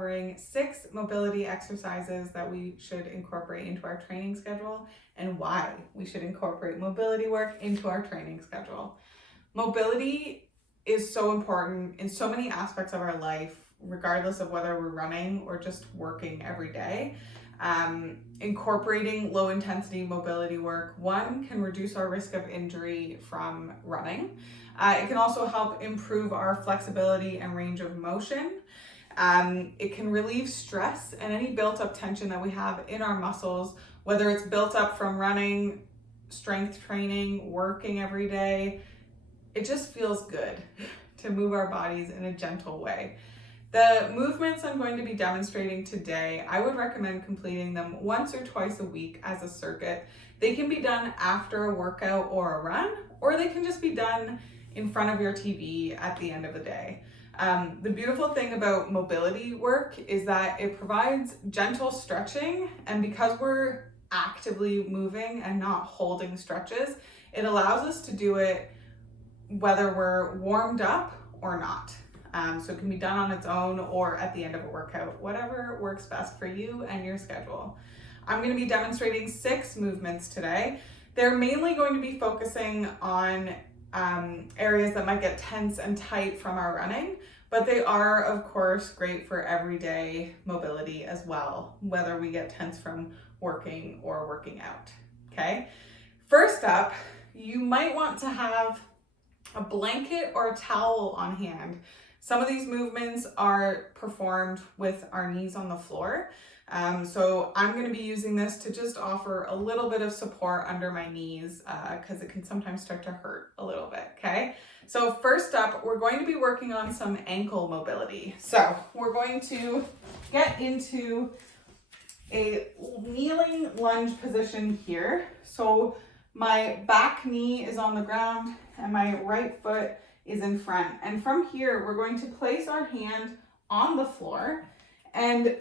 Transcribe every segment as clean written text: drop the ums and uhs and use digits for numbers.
covering 6 mobility exercises that we should incorporate into our training schedule and why we should incorporate mobility work into our training schedule. Mobility is so important in so many aspects of our life, regardless of whether we're running or just working every day. Incorporating low intensity mobility work, one, can reduce our risk of injury from running. It can also help improve our flexibility and range of motion. It can relieve stress and any built up tension that we have in our muscles, whether it's built up from running, strength training, working every day. It just feels good to move our bodies in a gentle way. The movements I'm going to be demonstrating today, I would recommend completing them once or twice a week as a circuit. They can be done after a workout or a run, or they can just be done in front of your TV at the end of the day. The beautiful thing about mobility work is that it provides gentle stretching, and because we're actively moving and not holding stretches, it allows us to do it whether we're warmed up or not. So it can be done on its own or at the end of a workout, whatever works best for you and your schedule. I'm going to be demonstrating 6 movements today. They're mainly going to be focusing on areas that might get tense and tight from our running, but they are, of course, great for everyday mobility as well, whether we get tense from working or working out. Okay. First up, you might want to have a blanket or a towel on hand. Some of these movements are performed with our knees on the floor. So I'm going to be using this to just offer a little bit of support under my knees because it can sometimes start to hurt a little bit, okay? So first up, we're going to be working on some ankle mobility. So we're going to get into a kneeling lunge position here. So my back knee is on the ground and my right foot is in front. And from here, we're going to place our hand on the floor. And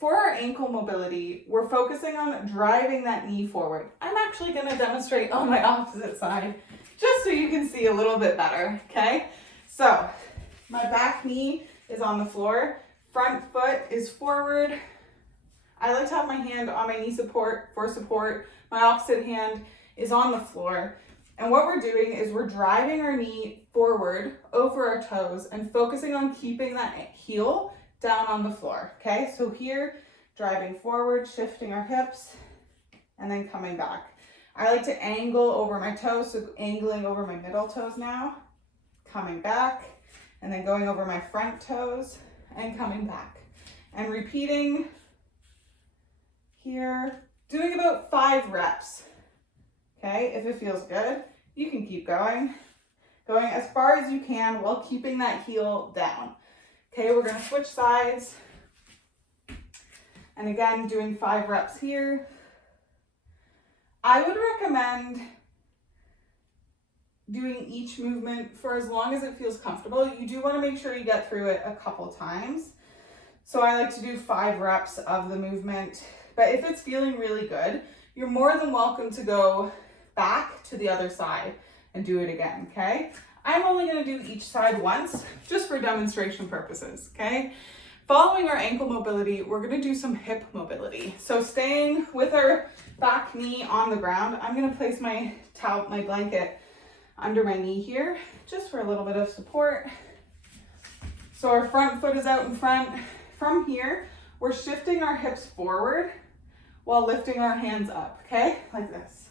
for our ankle mobility, we're focusing on driving that knee forward. I'm actually going to demonstrate on my opposite side, just so you can see a little bit better, okay? So my back knee is on the floor, front foot is forward. I like to have my hand on my knee support for support. My opposite hand is on the floor. And what we're doing is we're driving our knee forward over our toes and focusing on keeping that heel down on the floor, okay? So here, driving forward, shifting our hips, and then coming back. I like to angle over my toes, so angling over my middle toes now, coming back, and then going over my front toes and coming back. And repeating here, doing about 5 reps. Okay, if it feels good, you can keep going as far as you can while keeping that heel down. Okay, we're going to switch sides. And again, doing 5 reps here. I would recommend doing each movement for as long as it feels comfortable. You do want to make sure you get through it a couple times. So I like to do 5 reps of the movement. But if it's feeling really good, you're more than welcome to go back to the other side and do it again, okay? I'm only going to do each side once, just for demonstration purposes, okay? Following our ankle mobility, we're going to do some hip mobility. So staying with our back knee on the ground, I'm going to place my blanket under my knee here, just for a little bit of support. So our front foot is out in front. From here, we're shifting our hips forward while lifting our hands up, okay? Like this.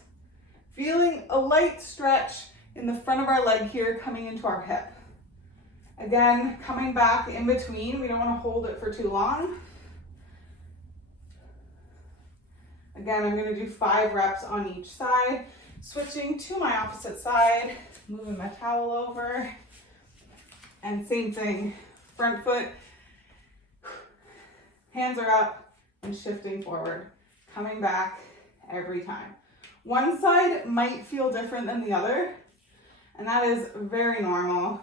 Feeling a light stretch in the front of our leg here coming into our hip. Again, coming back in between. We don't want to hold it for too long. Again, I'm going to do 5 reps on each side. Switching to my opposite side, moving my towel over. And same thing, front foot, hands are up and shifting forward, coming back every time. One side might feel different than the other, and that is very normal.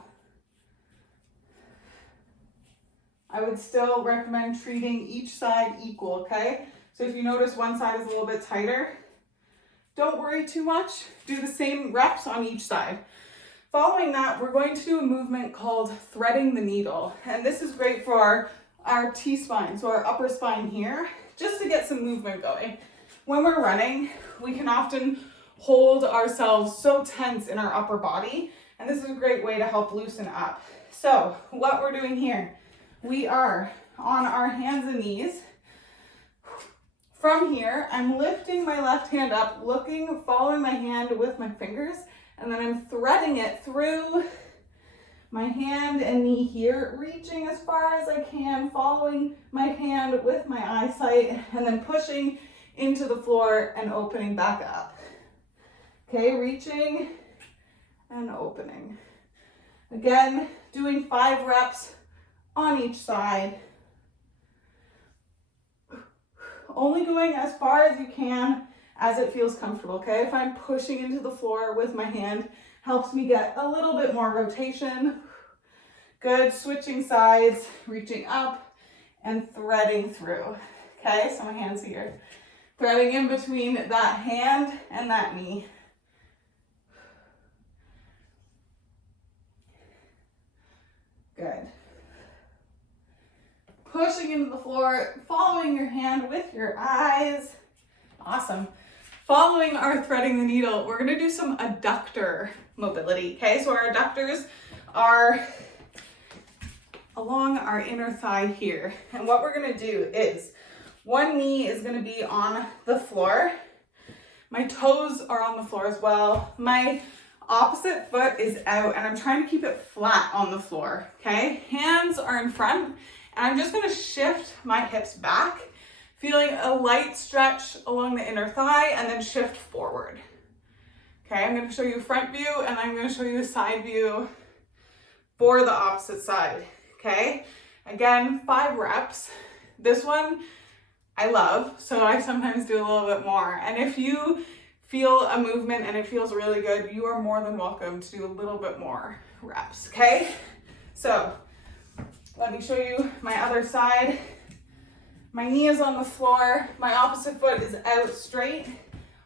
I would still recommend treating each side equal, okay? So if you notice one side is a little bit tighter, don't worry too much. Do the same reps on each side. Following that, we're going to do a movement called threading the needle. And this is great for our T-spine, so our upper spine here, just to get some movement going. When we're running, we can often hold ourselves so tense in our upper body, and this is a great way to help loosen up. So what we're doing here, we are on our hands and knees. From here, I'm lifting my left hand up, following my hand with my fingers, and then I'm threading it through my hand and knee here, reaching as far as I can, following my hand with my eyesight, and then pushing into the floor and opening back up. Okay, reaching and opening. Again, doing 5 reps on each side. Only going as far as you can as it feels comfortable, okay? If I'm pushing into the floor with my hand, helps me get a little bit more rotation. Good, switching sides, reaching up and threading through. Okay, so my hands here. Threading in between that hand and that knee. Good. Pushing into the floor, following your hand with your eyes. Awesome. Following our threading the needle, we're gonna do some adductor mobility, okay? So our adductors are along our inner thigh here. And what we're gonna do is, one knee is gonna be on the floor. My toes are on the floor as well. My opposite foot is out, and I'm trying to keep it flat on the floor, okay? Hands are in front, and I'm just gonna shift my hips back, feeling a light stretch along the inner thigh, and then shift forward. Okay, I'm gonna show you front view, and I'm gonna show you a side view for the opposite side, okay? Again, 5 reps. This one I love, so I sometimes do a little bit more. And if you feel a movement and it feels really good, you are more than welcome to do a little bit more reps, okay? So let me show you my other side. My knee is on the floor, my opposite foot is out straight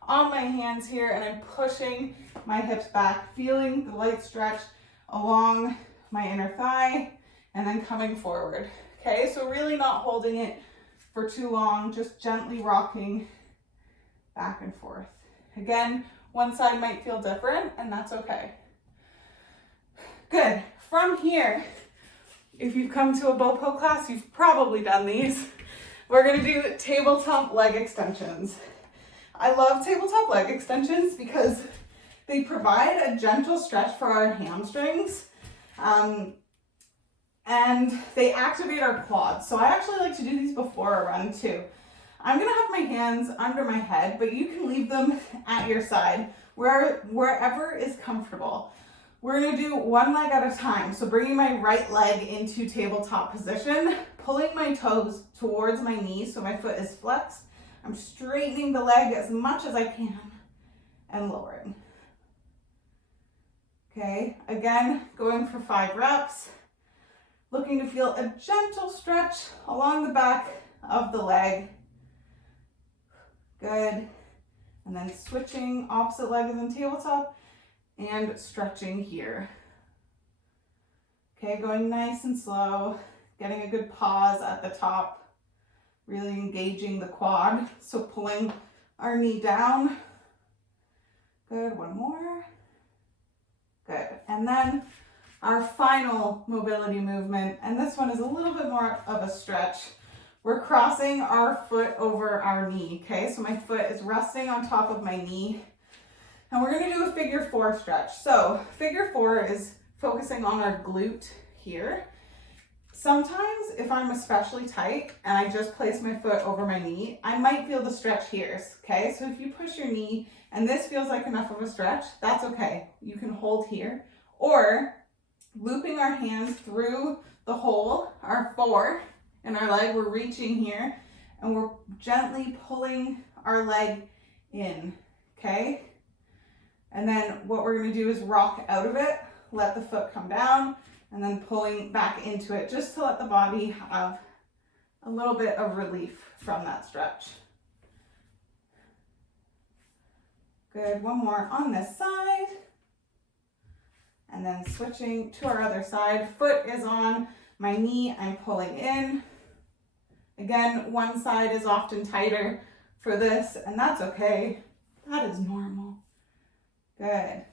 on my hands here, and I'm pushing my hips back, feeling the light stretch along my inner thigh, and then coming forward. Okay, so really not holding it for too long, just gently rocking back and forth. Again, one side might feel different, and that's okay. Good. From here, if you've come to a BOPO class, you've probably done these. We're gonna do tabletop leg extensions. I love tabletop leg extensions because they provide a gentle stretch for our hamstrings, and they activate our quads. So I actually like to do these before a run too. I'm gonna have my hands under my head, but you can leave them at your side, wherever is comfortable. We're gonna do one leg at a time. So bringing my right leg into tabletop position, pulling my toes towards my knees so my foot is flexed. I'm straightening the leg as much as I can and lowering. Okay, again, going for 5 reps. Looking to feel a gentle stretch along the back of the leg. Good. And then switching, opposite leg is in tabletop, and stretching here. Okay, going nice and slow, getting a good pause at the top, really engaging the quad. So pulling our knee down. Good, one more. Good, and then our final mobility movement, and this one is a little bit more of a stretch. We're crossing our foot over our knee, okay? So my foot is resting on top of my knee. And we're gonna do a figure 4 stretch. So figure 4 is focusing on our glute here. Sometimes if I'm especially tight and I just place my foot over my knee, I might feel the stretch here, okay? So if you push your knee and this feels like enough of a stretch, that's okay. You can hold here, or looping our hands through the hole, our 4 in our leg, we're reaching here and we're gently pulling our leg in, okay? And then what we're gonna do is rock out of it, let the foot come down, and then pulling back into it just to let the body have a little bit of relief from that stretch. Good, one more on this side. And then switching to our other side, foot is on my knee, I'm pulling in, Again, one side is often tighter for this, and that's okay. That is normal. Good.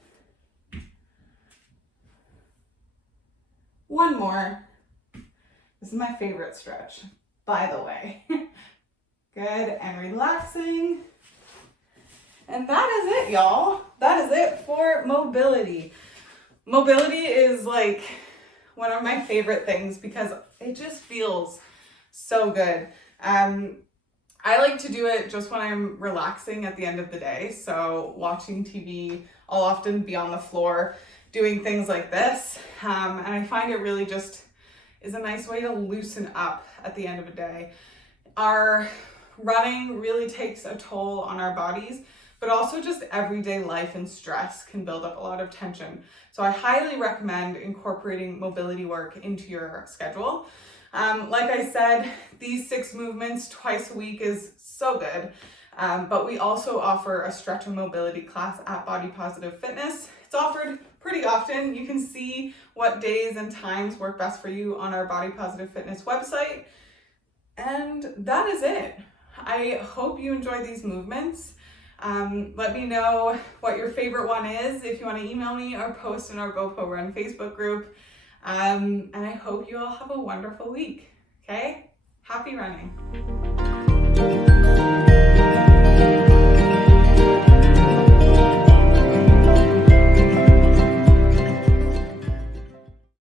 One more. This is my favorite stretch, by the way. Good, and relaxing. And that is it, y'all. That is it for mobility. Mobility is like one of my favorite things because it just feels so good. I like to do it just when I'm relaxing at the end of the day. So watching TV, I'll often be on the floor doing things like this. And I find it really just is a nice way to loosen up at the end of a day. Our running really takes a toll on our bodies, but also just everyday life and stress can build up a lot of tension. So I highly recommend incorporating mobility work into your schedule. Like I said, these 6 movements twice a week is so good, but we also offer a stretch and mobility class at Body Positive Fitness. It's offered pretty often. You can see what days and times work best for you on our Body Positive Fitness website. And that is it. I hope you enjoy these movements. Let me know what your favorite one is if you want to email me or post in our BOPO Run Facebook group. And I hope you all have a wonderful week. Okay? Happy running.